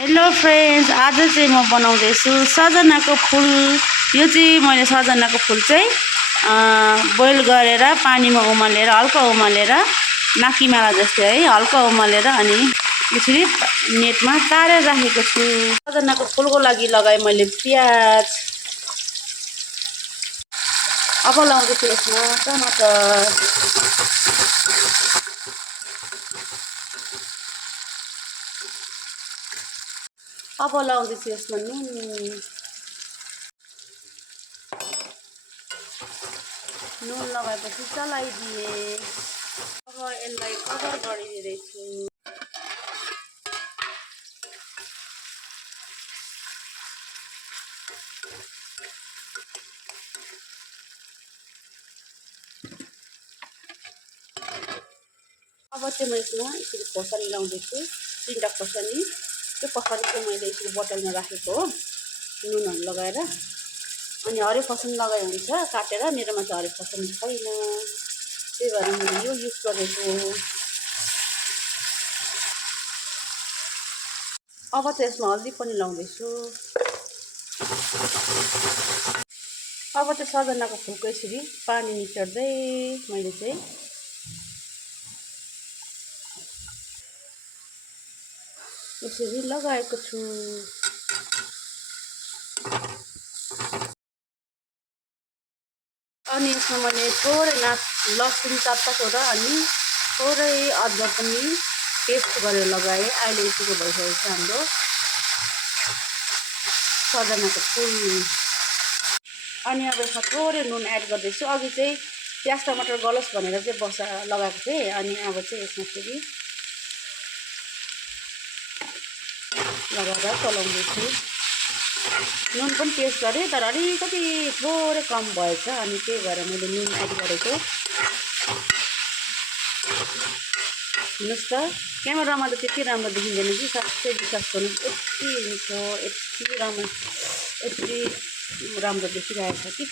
Hello friends, आज चाहिँ म बनाउँदैछु सजनाको फुल। यो चाहिँ मैले सजनाको फुल चाहिँ बोइल गरेर पानीमा उमालेर हल्का उमालेर नाकिमाला जस्तै है हल्का उमालेर अनि यसरी नेटमा तारेर राखेको छु। सजनाको फुलको लागि लगाएँ मैले प्याज। अब लाउँदैछु यसमा टमाटर, अब लाउँदैछु यसमा नुन लगाएपछि चलाइदिएँ। अब यसलाई कभर गरिदिँदैछु। अब चाहिँ म यसमा यसरी खोर्सानी लाउँदैछु, 3टा खोर्सानी। त्यो खोर्सानी चाहिँ मैले यसरी बोतलमा राखेको हो नुनहरू लगाएर। अनि हरियो खोर्सानी लगाए हुन्छ काटेर, मेरोमा चाहिँ हरियो खोर्सानी छैन, त्यही भएर मैले यो युज गरेको। अब चाहिँ यसमा हल्दी पनि लाउँदैछु। अब चाहिँ सजनाको फुलको यसरी पानी निचोड्दै मैले चाहिँ यसरी लगाएको छु। अनि यसमा मैले थोरै लसुन 4-5वटा अनि थोरै अदरक पनि पेस्ट गरेर लगाएँ। अहिले यतिको भइसकेको छ हाम्रो सजनाको फुल। अनि अब यसमा थोरै नुन एड गर्दैछु। अघि चाहिँ प्याज टमाटर गलोस् भनेर चाहिँ लगाएको थिएँ। अनि अब चाहिँ यसमा फेरि लगाएर चलाउँदैछु। नुन पनि टेस्ट गरेँ तर अलिकति थोरै कम भएछ, अनि त्यही भएर मैले नुन एड गरेको। हेर्नुहोस् त, क्यामेरामा त त्यति राम्रो देखिँदैन कि, साँच्चै विश्वास गर्नुहोस्, यति मिठो, यति राम्रो देखिरहेको छ कि।